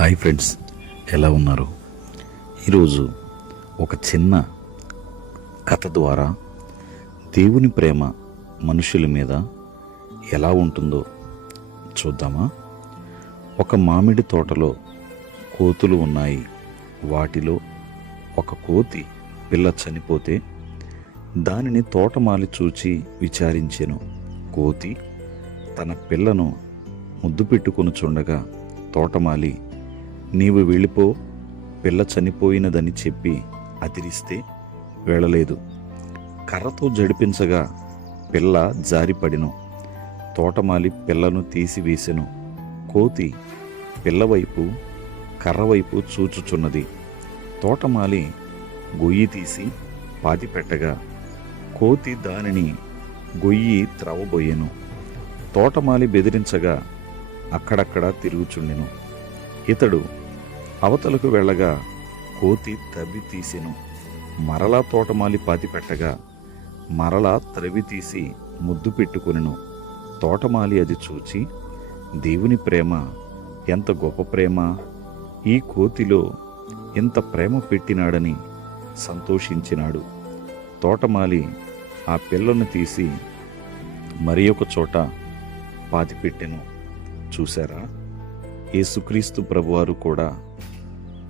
Hi friends, ఎలా ఉన్నారు? ఈరోజు ఒక చిన్న కథ ద్వారా దేవుని ప్రేమ మనుషుల మీద ఎలా ఉంటుందో చూద్దామా? ఒక మామిడి తోటలో కోతులు ఉన్నాయి. వాటిలో ఒక కోతి పిల్ల చనిపోతే దానిని తోటమాలి చూచి విచారించెను. కోతి తన పిల్లను ముద్దు పెట్టుకొనుచుండగా తోటమాలి, నీవు వెళ్ళిపో, పిల్ల చనిపోయినదని చెప్పి అదిరిస్తే వెళ్ళలేదు. కర్రతో జడిపించగా పిల్ల జారిపడెను. తోటమాలి పిల్లను తీసివేసెను. కోతి పిల్లవైపు కర్రవైపు చూచుచున్నది. తోటమాలి గొయ్యి తీసి పాతిపెట్టగా కోతి దానిని గొయ్యి త్రవబోయెను. తోటమాలి బెదిరించగా అక్కడక్కడ తిరుగుచుండెను. ఇతడు అవతలకు వెళ్ళగా కోతి తవ్వి తీసెను. మరలా తోటమాలి పాతిపెట్టగా మరలా త్రవ్వి తీసి ముద్దు పెట్టుకొనెను. తోటమాలి అది చూచి, దేవుని ప్రేమ ఎంత గొప్ప ప్రేమ! ఈ కోతిలో ఎంత ప్రేమ పెట్టినాడని సంతోషించినాడు. తోటమాలి ఆ పిల్లను తీసి మరి ఒక చోట పాతిపెట్టెను. చూశారా? యేసుక్రీస్తు ప్రభువారు కూడా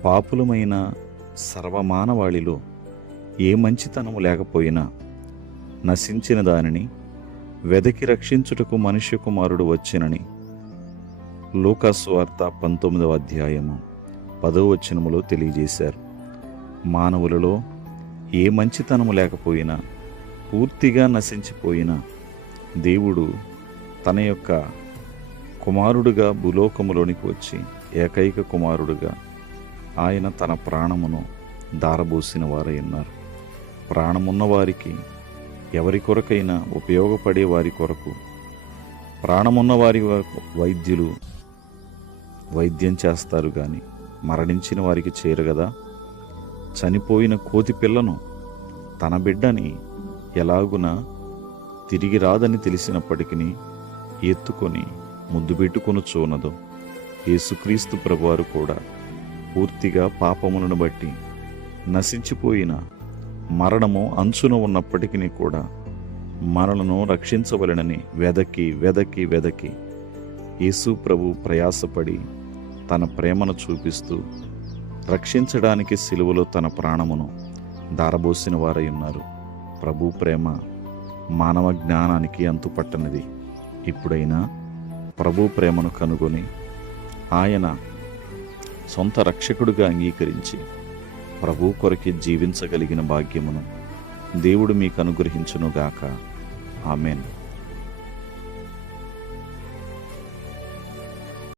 పాపులమైన సర్వమానవాళిలో ఏ మంచితనము లేకపోయినా నశించిన దానిని వెదకి రక్షించుటకు మనుష్య కుమారుడు వచ్చినని లూకాసు వార్త 19వ అధ్యాయము 10వ వచనములో తెలియజేశారు. మానవులలో ఏ మంచితనము లేకపోయినా, పూర్తిగా నశించిపోయిన దేవుడు తన యొక్క కుమారుడుగా భూలోకములోనికి వచ్చి, ఏకైక కుమారుడుగా ఆయన తన ప్రాణమును దారబోసిన వారై ఉన్నారు. ప్రాణమున్న వారికి, ఎవరి కొరకైనా ఉపయోగపడే వారి కొరకు, ప్రాణమున్న వారి వైద్యులు వైద్యం చేస్తారు కానీ మరణించిన వారికి చేరగదా? చనిపోయిన కోతి పిల్లను తన బిడ్డని ఎలాగున తిరిగి రాదని తెలిసినప్పటికీ ఎత్తుకొని ముద్దు పెట్టుకొనుచున్నదో, యేసుక్రీస్తు ప్రభువారు కూడా పూర్తిగా పాపములను బట్టి నశించిపోయిన, మరణము అంచున ఉన్నప్పటికీ కూడా మనలను రక్షించవలెనని వెదకి వెదకి వెదకి యేసు ప్రభు ప్రయాసపడి తన ప్రేమను చూపిస్తూ రక్షించడానికి సిలువలో తన ప్రాణమును దారబోసిన వారై ఉన్నారు. ప్రభు ప్రేమ మానవ జ్ఞానానికి అంతుపట్టనిది. ఇప్పుడైనా ప్రభు ప్రేమను కనుగొని ఆయన సొంత రక్షకుడిగా అంగీకరించి ప్రభు కొరకి జీవించగలిగిన భాగ్యమును దేవుడు మీకు అనుగ్రహించునుగాక. ఆమేన్.